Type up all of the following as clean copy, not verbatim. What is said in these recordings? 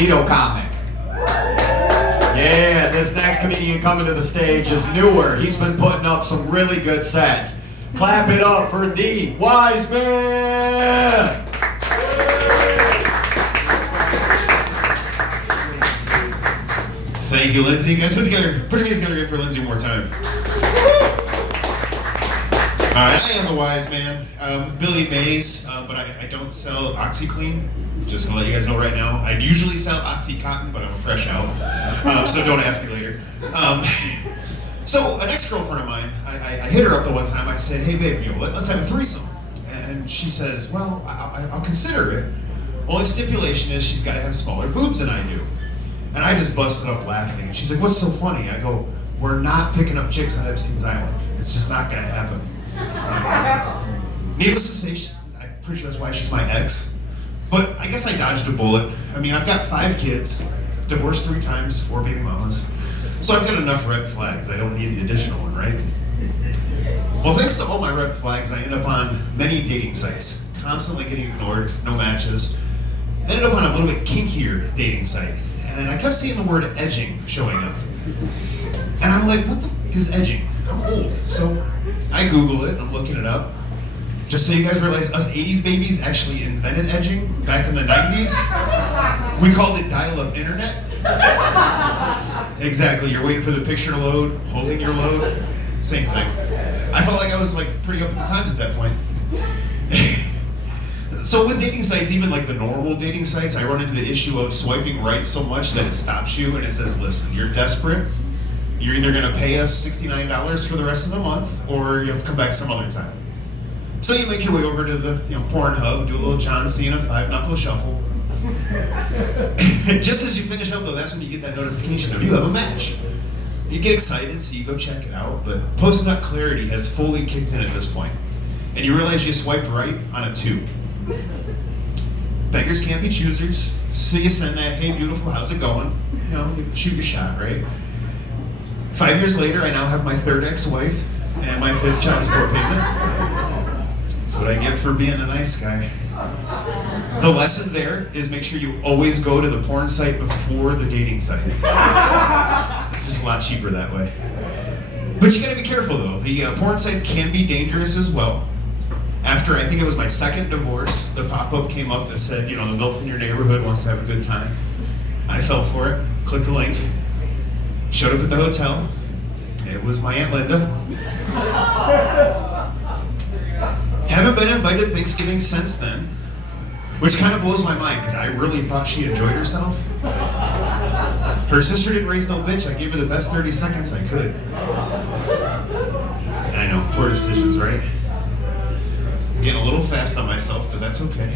Toledo comic. Yeah, this next comedian coming to the stage is newer. He's been putting up some really good sets. Clap it up for the Wise Man! Thank you, Lindsay. You guys put me together good for Lindsay one more time. All right, I am the Wise Man, Billy Mays, but I don't sell OxyClean. Just to let you guys know right now, I usually sell OxyContin, but I'm fresh out, so don't ask me later. So an ex-girlfriend of mine, I hit her up the one time. I said, "Hey babe, let's have a threesome." And she says, "Well, I'll consider it. Only stipulation is she's got to have smaller boobs than I do." And I just busted up laughing. And she's like, "What's so funny?" I go, "We're not picking up chicks on Epstein's Island. It's just not gonna happen." Needless to say, I'm pretty sure that's why she's my ex. But I guess I dodged a bullet. I mean, I've got 5 kids, divorced 3 times, 4 baby mamas. So I've got enough red flags. I don't need the additional one, right? Well, thanks to all my red flags, I end up on many dating sites, constantly getting ignored, no matches. I ended up on a little bit kinkier dating site, and I kept seeing the word edging showing up. And I'm like, what the f is edging? I'm old. So I Google it, I'm looking it up. Just so you guys realize, us 80s babies actually invented edging back in the 90s. We called it dial-up internet. Exactly, you're waiting for the picture to load, holding your load, same thing. I felt like I was pretty up at the times at that point. So with dating sites, even like the normal dating sites, I run into the issue of swiping right so much that it stops you and it says, listen, you're desperate. You're either gonna pay us $69 for the rest of the month, or you have to come back some other time. So you make your way over to the Pornhub, do a little John Cena 5-knuckle shuffle. Just as you finish up though, that's when you get that notification of you have a match. You get excited, so you go check it out, but post-nut clarity has fully kicked in at this point. And you realize you swiped right on a 2. Beggars can't be choosers, so you send that, hey beautiful, how's it going? Shoot your shot, right? 5 years later, I now have my 3rd ex-wife and my 5th child support payment. That's what I get for being a nice guy. The lesson there is make sure you always go to the porn site before the dating site. It's just a lot cheaper that way. But you gotta be careful though. The porn sites can be dangerous as well. After, I think it was my 2nd divorce, the pop-up came up that said, the MILF in your neighborhood wants to have a good time. I fell for it, clicked the link, showed up at the hotel. It was my Aunt Linda. Haven't been invited to Thanksgiving since then, which kind of blows my mind because I really thought she enjoyed herself. Her sister didn't raise no bitch. I gave her the best 30 seconds I could. I know, poor decisions, right? I'm getting a little fast on myself, but that's okay.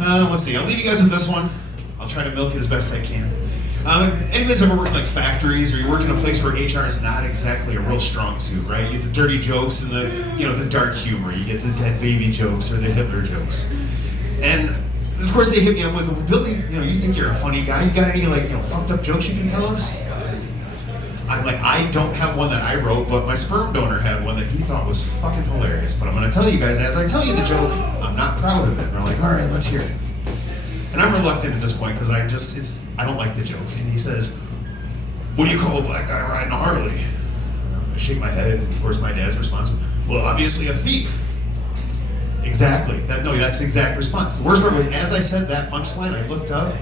Let's see, I'll leave you guys with this one. I'll try to milk it as best I can. Anybody's ever worked in factories, or you work in a place where HR is not exactly a real strong suit, right? You get the dirty jokes and the dark humor. You get the dead baby jokes or the Hitler jokes. And of course they hit me up with, well, Billy, you think you're a funny guy? You got any fucked up jokes you can tell us? I'm like, I don't have one that I wrote, but my sperm donor had one that he thought was fucking hilarious. But I'm gonna tell you guys, as I tell you the joke, I'm not proud of it. And they're like, all right, let's hear it. And I'm reluctant at this point because I don't like the joke. And he says, what do you call a black guy riding a Harley? I shake my head, and of course my dad's response, well, obviously a thief. Exactly, that's the exact response. The worst part was, as I said that punchline, I looked up,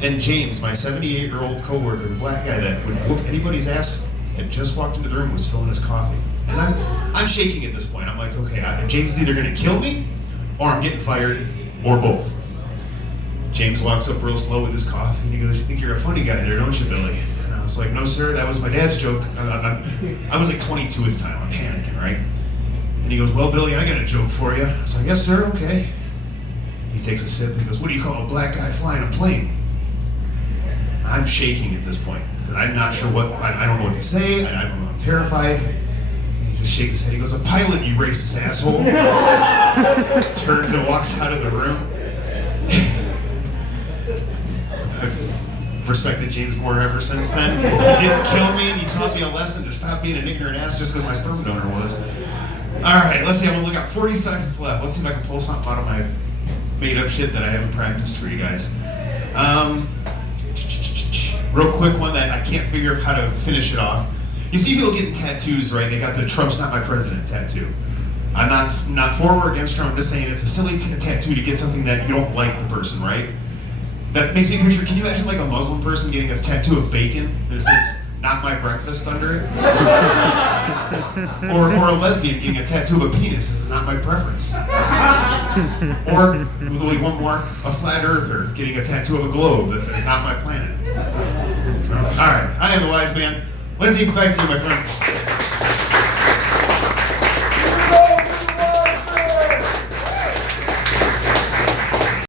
and James, my 78-year-old coworker, the black guy that would whoop anybody's ass, had just walked into the room, was filling his coffee. And I'm shaking at this point. I'm like, okay, James is either gonna kill me, or I'm getting fired, or both. James walks up real slow with his coffee and he goes, you think you're a funny guy there, don't you, Billy? And I was like, no, sir, that was my dad's joke. I was like 22 at the time, I'm panicking, right? And he goes, well, Billy, I got a joke for you. I was like, yes, sir, okay. He takes a sip and he goes, what do you call a black guy flying a plane? I'm shaking at this point because I'm not sure I don't know what to say, I don't know, I'm terrified. And he just shakes his head, he goes, a pilot, you racist asshole. Turns and walks out of the room. I've respected James more ever since then because he didn't kill me and he taught me a lesson to stop being an ignorant ass just because my sperm donor was. Alright, let's see, I'm gonna look at 40 seconds left. Let's see if I can pull something out of my made up shit that I haven't practiced for you guys. Real quick one that I can't figure out how to finish it off. You see people getting tattoos, right? They got the "Trump's not my president" tattoo. I'm not for or against Trump. I'm just saying it's a silly tattoo to get something that you don't like the person, right? That makes me picture. Can you imagine like a Muslim person getting a tattoo of bacon that says "not my breakfast" under it? or a lesbian getting a tattoo of a penis that says "not my preference." Or like one more, a flat earther getting a tattoo of a globe that says "not my planet." All right, I am the wise man. Lindsay, back to you, my friend.